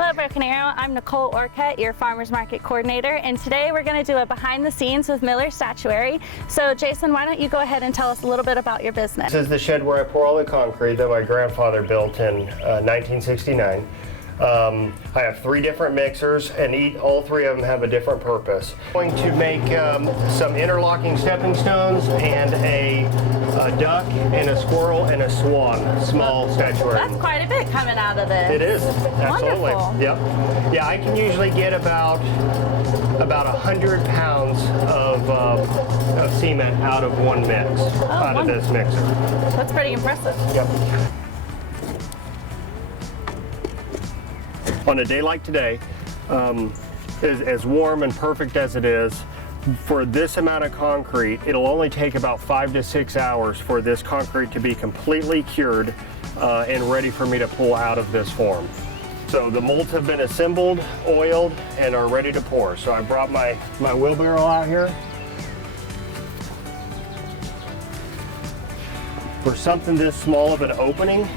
Hello Broken Arrow, I'm Nicole Orcutt, your Farmers Market Coordinator, and today we're going to do a behind the scenes with Miller Statuary. So Jason, why don't you go ahead and tell us a little bit about your business. This is the shed where I pour all the concrete that my grandfather built in 1969. I have 3 different mixers, and all 3 of them have a different purpose. I'm going to make some interlocking stepping stones and a duck and a squirrel and a swan, small statuary. That's quite a bit coming out of this. It is, absolutely. Wonderful. Yep. Yeah, I can usually get about 100 pounds of cement out of one mix, of this mixer. That's pretty impressive. Yep. On a day like today, as warm and perfect as it is, for this amount of concrete, it'll only take about 5 to 6 hours for this concrete to be completely cured and ready for me to pull out of this form. So the molds have been assembled, oiled, and are ready to pour. So I brought my wheelbarrow out here. For something this small of an opening,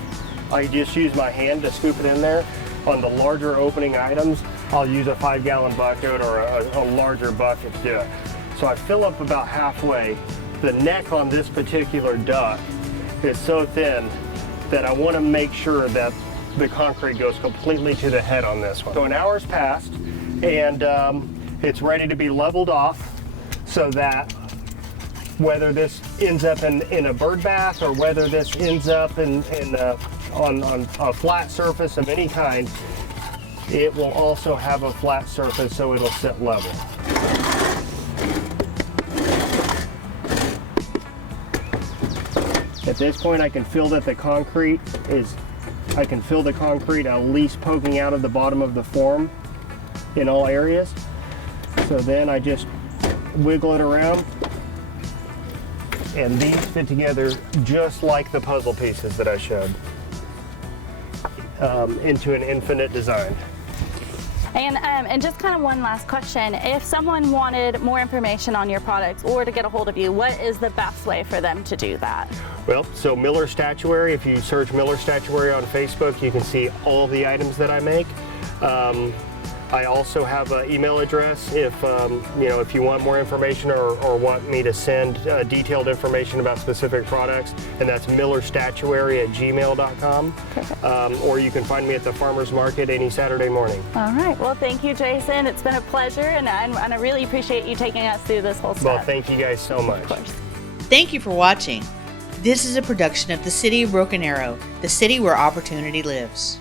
I just use my hand to scoop it in there. On the larger opening items, I'll use a 5-gallon bucket or a larger bucket to do it. So I fill up about halfway. The neck on this particular duck is so thin that I want to make sure that the concrete goes completely to the head on this one. So an hour's passed, and it's ready to be leveled off so that whether this ends up in a bird bath or whether this ends up on a flat surface of any kind, it will also have a flat surface so it'll sit level. At this point I can feel that the concrete at least poking out of the bottom of the form in all areas. So then I just wiggle it around, and these fit together just like the puzzle pieces that I showed. Into an infinite design. And just kind of one last question. If someone wanted more information on your products or to get a hold of you, what is the best way for them to do that? Well, so Miller Statuary, if you search Miller Statuary on Facebook, you can see all the items that I make. I also have an email address if if you want more information or want me to send detailed information about specific products, and that's millerstatuary@gmail.com. Or you can find me at the farmers market any Saturday morning. All right. Well, thank you, Jason. It's been a pleasure, and I really appreciate you taking us through this whole step. Well, thank you guys so much. Of course. Thank you for watching. This is a production of the City of Broken Arrow, the city where opportunity lives.